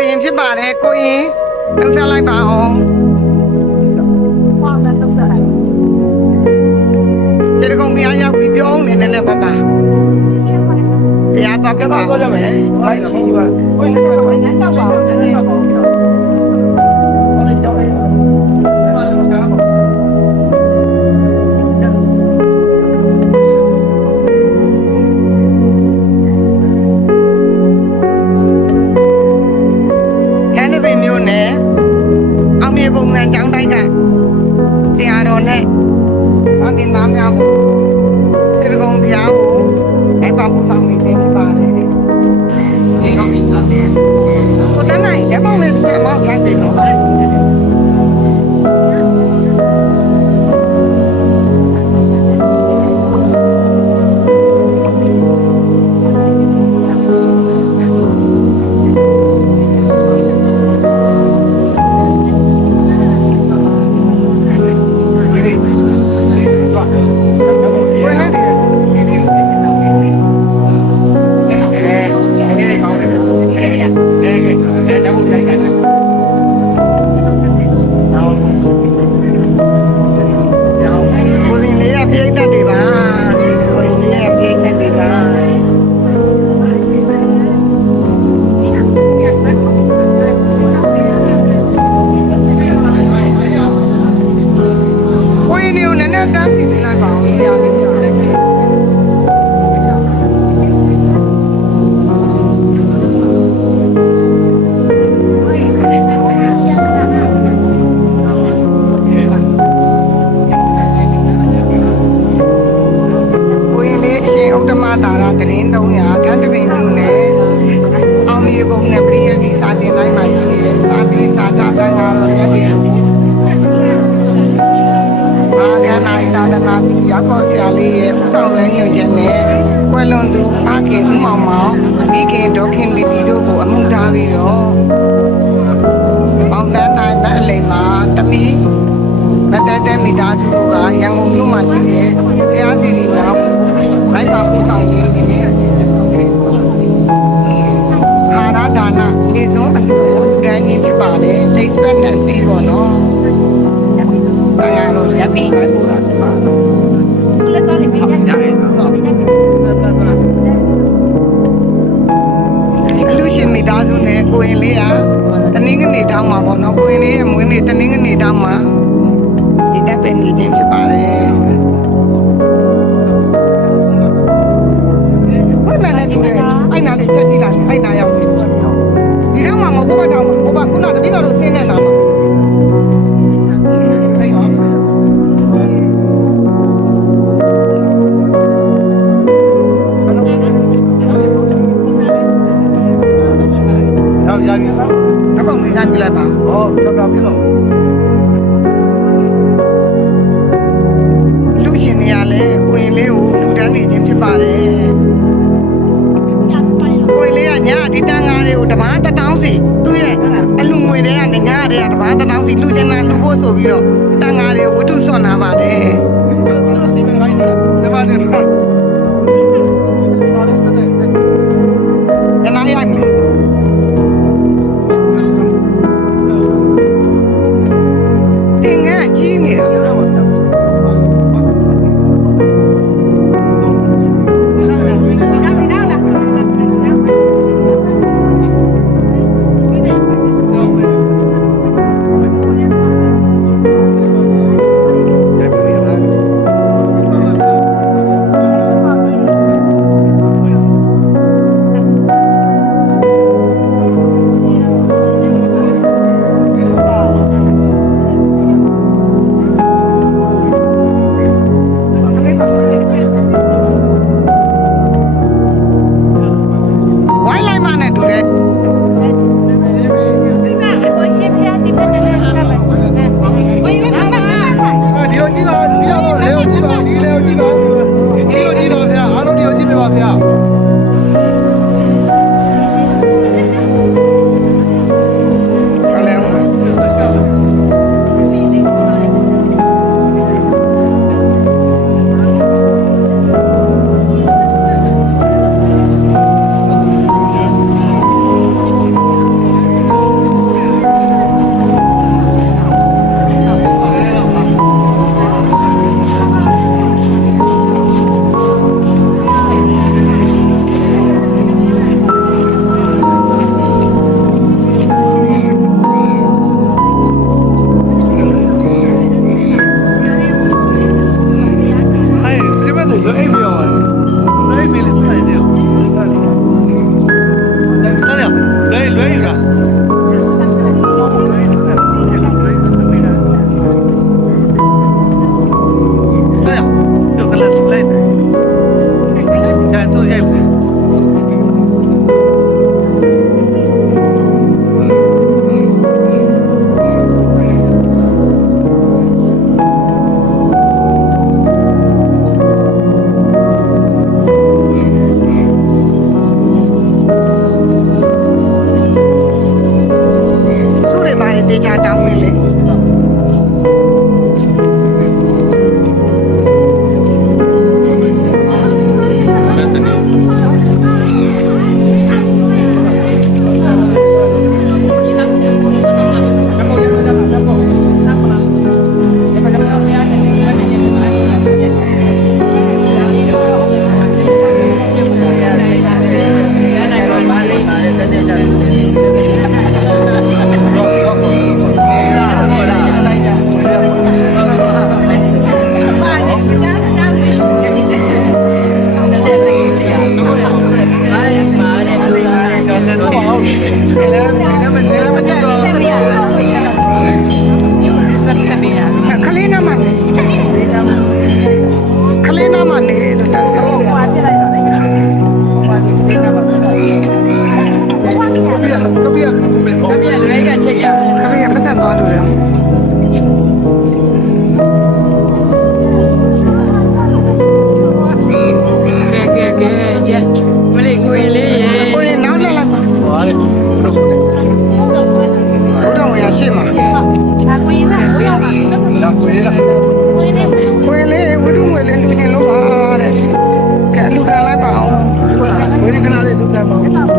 ကိုရင်ဖြစ်ပါတယ်ကိုရင်နှုတ်ဆက်လိုက်ပါအောင်စေတကုံဘုရားရောက်ပြီးပြောနေနေနဲ့ပပဘုရားတော့ပြပါတော့ကြမယ်။ဘာချီပါ။ဟိုလည်းကြောက်ပါ။ကြောက်ပါဦး။ကြောက်ပါ ကျောင်းတိုက်ကဆရာတော်နဲ့အတင်သားများကိုစေတကုံဘုရားကိုအဲ့ပါပူဆောင်နေတယ်ဖြစ်ပါတယ်ဒီကောင်းပြီလား။ကိုတန်းနိုင်လက်ပေါက်လေးတစ်ချက်မောက်လိုက်တယ်နော် ကြတန်းကတော့မြတ်တယ်အာရနာတာဒနာတိရောက်ပေါ်ဆရာလေးရဲ့ဥဆောင်လဲညွှန်ချက်နဲ့ကွယ်လွန်သူအခင်ဦးမောင်မောင်မိခင်ဒေါခင်ဘီဘီတို့ကိုအမှုထားပြီးတော့ပေါင်းတန်းနိုင်မဲ့အလိမ်မှာတမီးမတတ်တဲ့မိသားစုကရန်ကုန်မြို့မှာရှိတဲ့တရားစီရင်တော်လိုက်ပါဥဆောင်ရေးနေတယ် ဟာရဒါနာနေစုံအလူရန်ကြီးဖြစ်ပါတယ်လိစပက်နဲ့စီးပေါ့နော်တန်ဃာတော်ရပြီပို့တာပါရတယ်နော်အလူရှင်မိသားစုနဲ့ကိုရင်လေးကတနင်္ဂနွေတောင်းမှာပေါ့နော်ကိုရင်လေးရဲ့မွေးနေ့တနင်္ဂနွေတောင်းမှာဒီတက်ပဲနေခြင်းဖြစ်ပါတယ် လေးကကြည့်လိုက်ပါ။ဟောကြောက်တာပြီနော်လူရှင်တွေကလည်းကိုရင်လေးကိုလူတန်းနေခြင်းဖြစ်ပါတယ်ကိုရင်လေးကညာဒီတန်ငါတွေကိုတပားတစ်တောင်းစီသူ့ရဲ့အလူငွေတွေကလည်းညာတွေကတပားတစ်တောင်းစီလူချင်းနာလူဖို့ဆိုပြီးတော့တန်ငါတွေဝတ္ထုဆွမ်းနာပါတယ်။ဒီစီမံကိန်း ည့်ပါဒီလေကိုကြည့်ပါဒီလိုကြည့်ပါဗျာအားလုံးဒီလိုကြည့်ပြပါဗျာ လွဲ လားငွေလေးလားငွေလေးဝိတုငွေလေးလူချင်းလို့ပါတဲ့ကဲလူခံလိုက်ပါအောင်ငွေလေးခဏလေးလူခံပါအောင်